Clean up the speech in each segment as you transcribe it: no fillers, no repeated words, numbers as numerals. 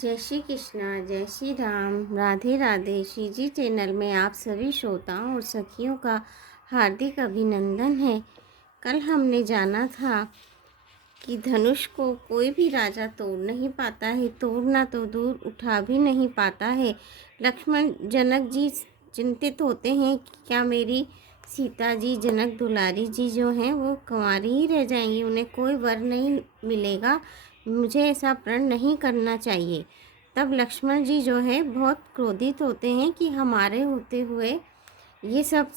जय श्री कृष्णा, जय श्री राम, राधे राधे। श्री जी चैनल में आप सभी श्रोताओं और सखियों का हार्दिक अभिनंदन है। कल हमने जाना था कि धनुष को कोई भी राजा तोड़ नहीं पाता है, तोड़ना तो दूर उठा भी नहीं पाता है। लक्ष्मण जनक जी चिंतित होते हैं कि क्या मेरी सीता जी जनक दुलारी जी जो हैं वो कुंवारी ही रह जाएंगी, उन्हें कोई वर नहीं मिलेगा, मुझे ऐसा प्रण नहीं करना चाहिए। तब लक्ष्मण जी जो है बहुत क्रोधित होते हैं कि हमारे होते हुए ये सब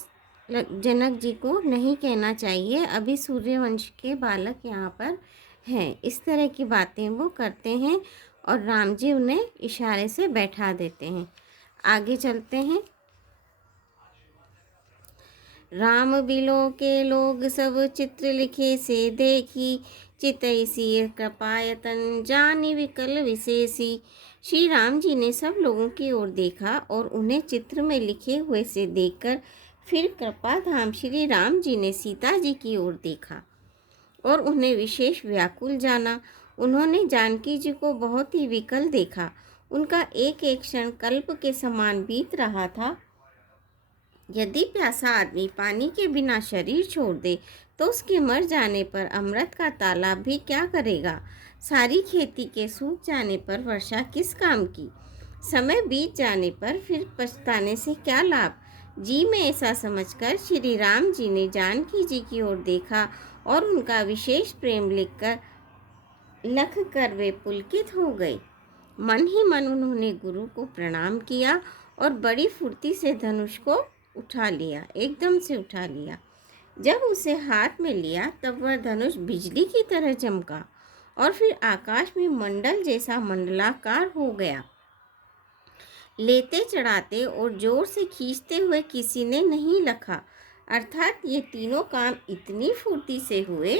जनक जी को नहीं कहना चाहिए, अभी सूर्यवंश के बालक यहाँ पर हैं। इस तरह की बातें वो करते हैं और राम जी उन्हें इशारे से बैठा देते हैं। आगे चलते हैं। राम बिलो के लोग सब चित्र लिखे से देखी, चितैसी कृपायतन जानी विकल विशेषी। श्री राम जी ने सब लोगों की ओर देखा और उन्हें चित्र में लिखे हुए से देखकर फिर कृपा धाम श्री राम जी ने सीता जी की ओर देखा और उन्हें विशेष व्याकुल जाना। उन्होंने जानकी जी को बहुत ही विकल देखा। उनका एक एक क्षण कल्प के समान बीत रहा था। यदि प्यासा आदमी पानी के बिना शरीर छोड़ दे तो उसके मर जाने पर अमृत का तालाब भी क्या करेगा। सारी खेती के सूख जाने पर वर्षा किस काम की। समय बीत जाने पर फिर पछताने से क्या लाभ। जी में ऐसा समझकर श्री राम जी ने जानकी जी की ओर देखा और उनका विशेष प्रेम लख कर वे पुलकित हो गए। मन ही मन उन्होंने गुरु को प्रणाम किया और बड़ी फुर्ती से धनुष को उठा लिया, एकदम से उठा लिया। जब उसे हाथ में लिया तब वह धनुष बिजली की तरह चमका और फिर आकाश में मंडल जैसा मंडलाकार हो गया। लेते चढ़ाते और जोर से खींचते हुए किसी ने नहीं लखा, अर्थात ये तीनों काम इतनी फुर्ती से हुए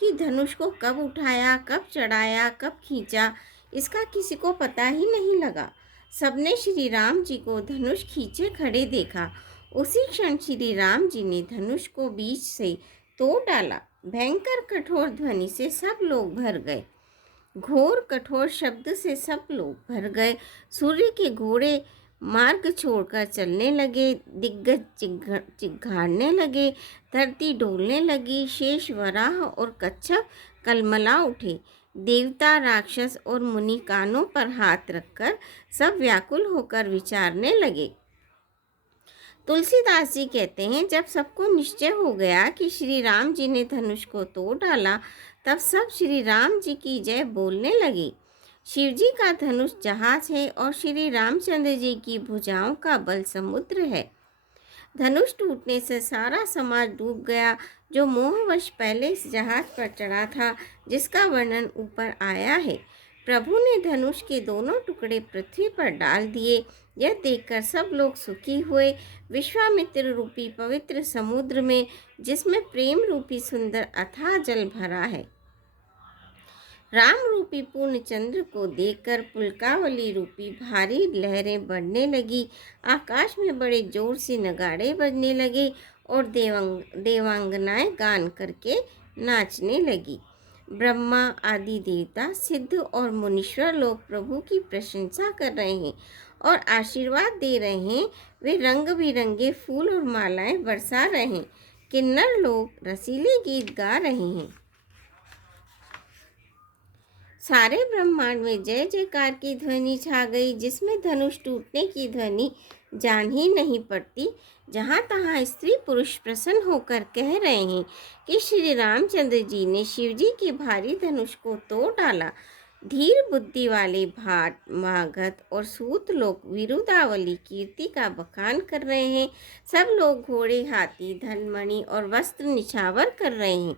कि धनुष को कब उठाया, कब चढ़ाया, कब खींचा, इसका किसी को पता ही नहीं लगा। सबने श्री राम जी को धनुष खींचे खड़े देखा। उसी क्षण श्री राम जी ने धनुष को बीच से तोड़ डाला। भयंकर कठोर ध्वनि से सब लोग भर गए। घोर कठोर शब्द से सब लोग भर गए। सूर्य के घोड़े मार्ग छोड़कर चलने लगे, दिग्गज चिघाड़ने लगे, धरती डोलने लगी, शेष वराह और कच्छप कलमला उठे। देवता, राक्षस और मुनि कानों पर हाथ रखकर सब व्याकुल होकर विचारने लगे। तुलसीदास जी कहते हैं, जब सबको निश्चय हो गया कि श्री राम जी ने धनुष को तोड़ डाला तब सब श्री राम जी की जय बोलने लगे। शिव जी का धनुष जहाज है और श्री रामचंद्र जी की भुजाओं का बल समुद्र है। धनुष टूटने से सारा समाज डूब गया जो मोहवश पहले इस जहाज पर चढ़ा था, जिसका वर्णन ऊपर आया है। प्रभु ने धनुष के दोनों टुकड़े पृथ्वी पर डाल दिए। यह देखकर सब लोग सुखी हुए। विश्वामित्र रूपी पवित्र समुद्र में, जिसमें प्रेम रूपी सुंदर अथाह जल भरा है, राम रूपी पूर्ण चंद्र को देखकर पुलकावली रूपी भारी लहरें बढ़ने लगी। आकाश में बड़े जोर से नगाड़े बजने लगे और देवांगनाएं गान करके नाचने लगी। ब्रह्मा आदि देवता, सिद्ध और मुनीश्वर लोग प्रभु की प्रशंसा कर रहे हैं और आशीर्वाद दे रहे हैं। वे रंग बिरंगे फूल और मालाएं बरसा रहे हैं। किन्नर लोग रसीले गीत गा रहे हैं। सारे ब्रह्मांड में जय जयकार की ध्वनि छा गई, जिसमें धनुष टूटने की ध्वनि जान ही नहीं पड़ती। जहाँ तहाँ स्त्री पुरुष प्रसन्न होकर कह रहे हैं कि श्री रामचंद्र जी ने शिव जी के भारी धनुष को तोड़ डाला। धीर बुद्धि वाले भाट, मागध और सूत लोग विरुदावली कीर्ति का बखान कर रहे हैं। सब लोग घोड़े, हाथी, धनमणि और वस्त्र निछावर कर रहे हैं।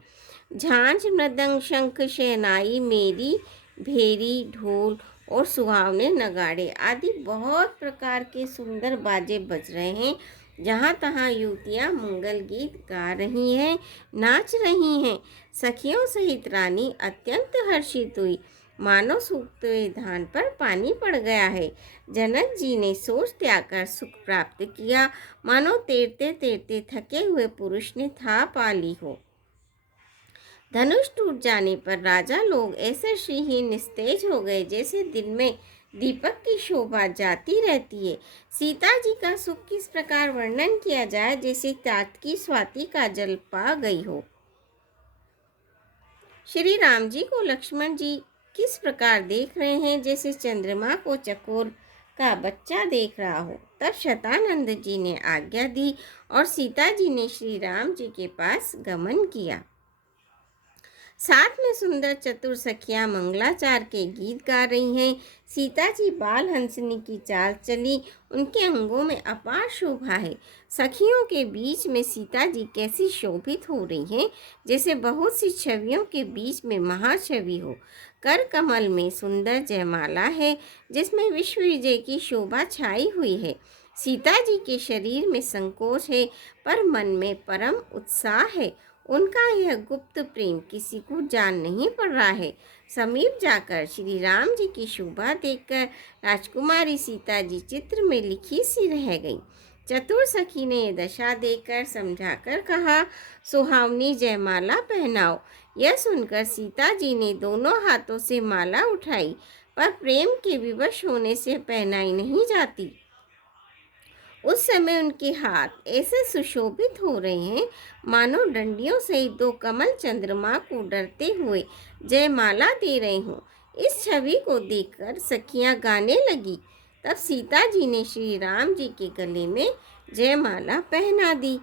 झांझ, मृदंग, शंख, शहनाई, मेरी, भेरी, ढोल और सुहावने नगाड़े आदि बहुत प्रकार के सुंदर बाजे बज रहे हैं। जहाँ तहाँ युवतियाँ मंगल गीत गा रही हैं, नाच रही हैं। सखियों सहित रानी अत्यंत हर्षित हुई, मानो सूखते हुए धान पर पानी पड़ गया है। जनक जी ने सोच त्याग कर सुख प्राप्त किया, मानो तैरते तैरते थके हुए पुरुष ने था पा ली हो। धनुष टूट जाने पर राजा लोग ऐसे श्रीहीन निस्तेज हो गए जैसे दिन में दीपक की शोभा जाती रहती है। सीता जी का सुख किस प्रकार वर्णन किया जाए, जैसे तात की स्वाति का जल पा गई हो। श्री राम जी को लक्ष्मण जी किस प्रकार देख रहे हैं, जैसे चंद्रमा को चकोर का बच्चा देख रहा हो। तब शतानंद जी ने आज्ञा दी और सीता जी ने श्री राम जी के पास गमन किया। साथ में सुंदर चतुर सखियां मंगलाचार के गीत गा रही हैं। सीता जी बाल हंसनी की चाल चली, उनके अंगों में अपार शोभा है। सखियों के बीच में सीता जी कैसी शोभित हो रही हैं, जैसे बहुत सी छवियों के बीच में महाछवि हो। कर कमल में सुंदर जयमाला है, जिसमें विश्व विजय की शोभा छाई हुई है। सीता जी के शरीर में संकोच है, पर मन में परम उत्साह है। उनका यह गुप्त प्रेम किसी को जान नहीं पड़ रहा है। समीप जाकर श्री राम जी की शोभा देखकर राजकुमारी सीता जी चित्र में लिखी सी रह गई। चतुर सखी ने यह दशा देखकर समझाकर कहा, सुहावनी जयमाला पहनाओ। यह सुनकर सीता जी ने दोनों हाथों से माला उठाई, पर प्रेम के विवश होने से पहनाई नहीं जाती। उस समय उनके हाथ ऐसे सुशोभित हो रहे हैं, मानो डंडियों से दो कमल चंद्रमा को डरते हुए जयमाला दे रहे हों। इस छवि को देखकर सखियां गाने लगी। तब सीता जी ने श्री राम जी के गले में जयमाला पहना दी।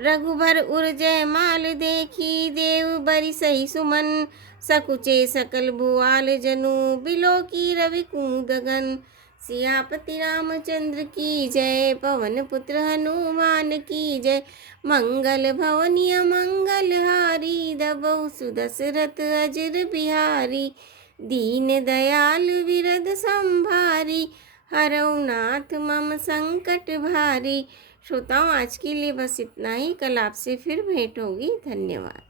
रघुबर उर जयमाल देखी, देव बरि सही सुमन। सकुचे सकल भुआल जनु, बिलो की रवि कुमुदगन। सियापति रामचंद्र की जय, पवन पुत्र हनुमान की जय। मंगल भवनीय मंगल हारी, दबौ सुदशरथ अजर बिहारी। दीन दयाल विरद संभारी, हरौ नाथ मम संकट भारी। श्रोताओं, आज के लिए बस इतना ही। कल आपसे फिर भेंट होगी। धन्यवाद।